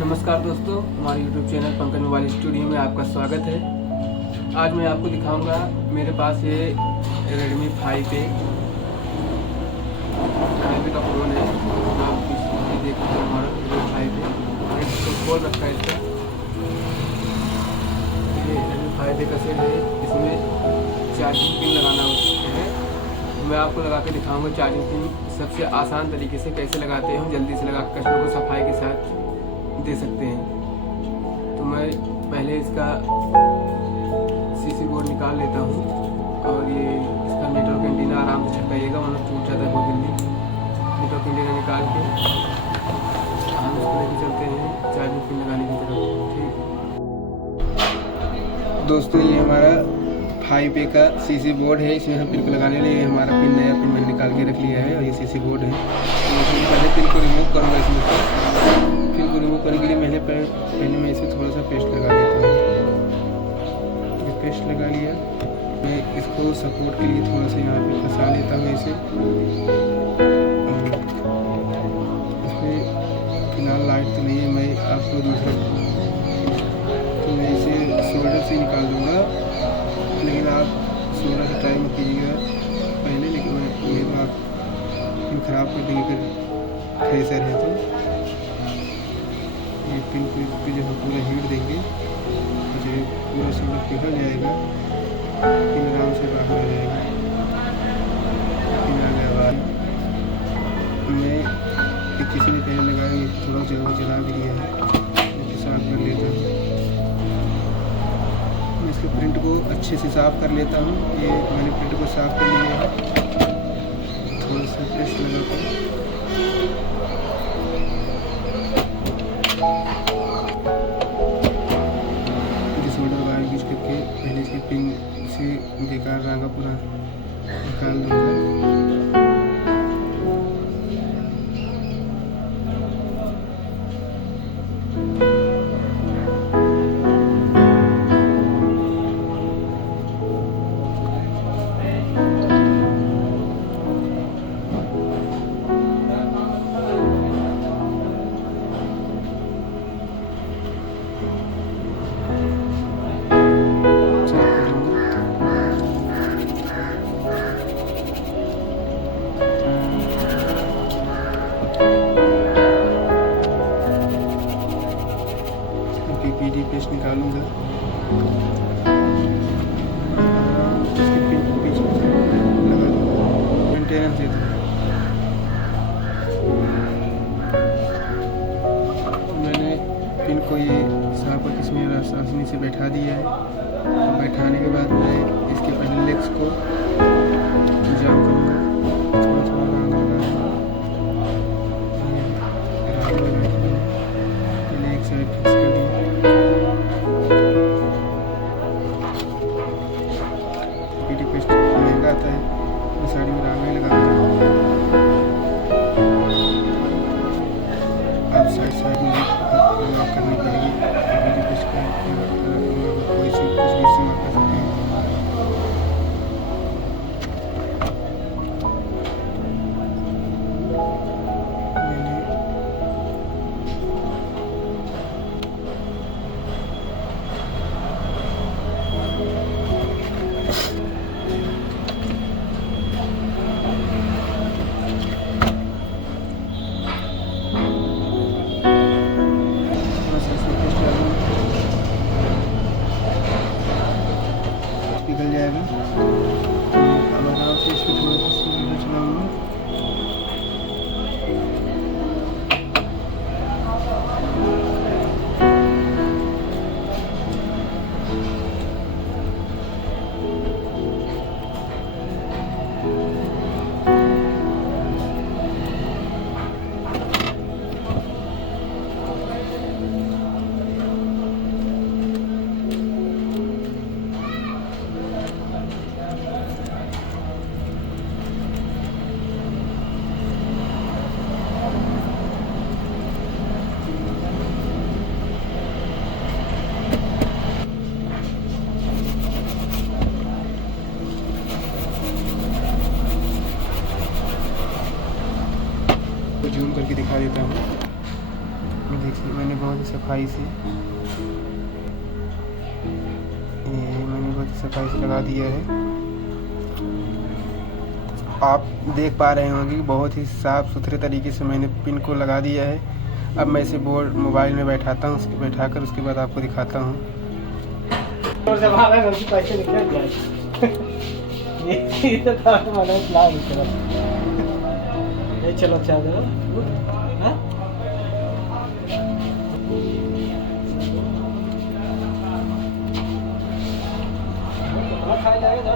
नमस्कार दोस्तों, हमारे YouTube channel Pankaj mobile studio में आपका स्वागत है। आज मैं आपको दिखाऊंगा मेरे पास ये Redmi 5A का फ़ोन है। आप देख सकते हैं हमारा Redmi 5A तो खोल रखा है इसका। ये Redmi 5A का सेट है, इसमें चार्जिंग पिन लगाना है। मैं आपको लगा के दिखाऊंगा चार्जिंग पिन सबसे आसान तरीके से कैसे लगाते हैं, जल्दी से लगा कर कस्टमर को सफाई के साथ दे सकते हैं। तो मैं पहले इसका सीसी बोर्ड निकाल लेता हूँ और ये इसका नेटवर्क एंटीना आराम से छपाइएगा, वरना टूट जाता है बहुत जल्दी। नेटवर्क एंटीना निकाल के हम इसको लेके चलते हैं चार्जिंग पिन लगाने की तरफ। ठीक दोस्तों, ये हमारा 5A का सीसी बोर्ड है। इसमें हम पिन को लगाने के लिए हमारा पिन नया पिन मैंने निकाल के रख लिया है और ये सीसी बोर्ड है। तो पहले पिन को रिमूव करूँगा। इसमें पिन को रिमूव करने के लिए पहले मैं इसे थोड़ा सा पेस्ट लगा देता हूँ। ये पेस्ट लगा लिया। मैं इसको सपोर्ट के लिए थोड़ा सा यहाँ पे फंसा लेता हूँ इसे। इसमें फिलहाल लाइट तो नहीं है, मैं आपको दूसरा तो मैं इसे शोल्डर से निकाल दूँगा, लेकिन आप थोड़ा सा टाइम कीजिएगा पहले। लेकिन मैं आप ख़राब कर देंगे फिर थ्रेसर है। तो ये पिन पे जब पूरा हीट देंगे तो ये पूरा शोल्डर पिघल जाएगा, पिन आराम से बाहर आ जाएगा। पिन आ गया बाहर। मैं किसी ने पहले लगाया, ये थोड़ा जला भी दिया है, साफ कर लेता हूँ। मैं इसके प्रिंट को अच्छे से साफ़ कर लेता हूँ। ये मैंने प्रिंट को साफ़ कर लिया है। थोड़ा सा प्रेस लगाता हूँ। शोल्डर वायर यूज करके पहले इसके पिन से बेकार रागा पूरा निकाल दूँगा। पीडी पेस्ट निकालूंगा। इसके पिन को पीछे से लगा दूंगा मेंटेनेंस से। मैंने पिन को ये साफ इसमें आसानी से बैठा दिया है। तो बैठाने के बाद मैं इसके पहले लेग्स को जाम करूँगा। थोड़ा थोड़ा राउंड लगाऊंगा। पहले एक साइड फिक्स कर दिया। पेस्ट महंगा आता है, इस साइड में रांगे लगाता हूँ। आप साइड में करनी पड़ेगी। पेस्ट का कोई सी कुछ भी इस्तेमाल कर सकते हैं। मैंने बहुत ही सफाई से लगा दिया है। आप देख पा रहे होंगे कि बहुत ही साफ़ सुथरे तरीके से मैंने पिन को लगा दिया है। अब मैं इसे बोर्ड मोबाइल में बैठाता हूँ, उसके बैठाकर उसके बाद आपको दिखाता हूँ। पैसे निकल जाए ये तो चलो चादर खाया जाएगा।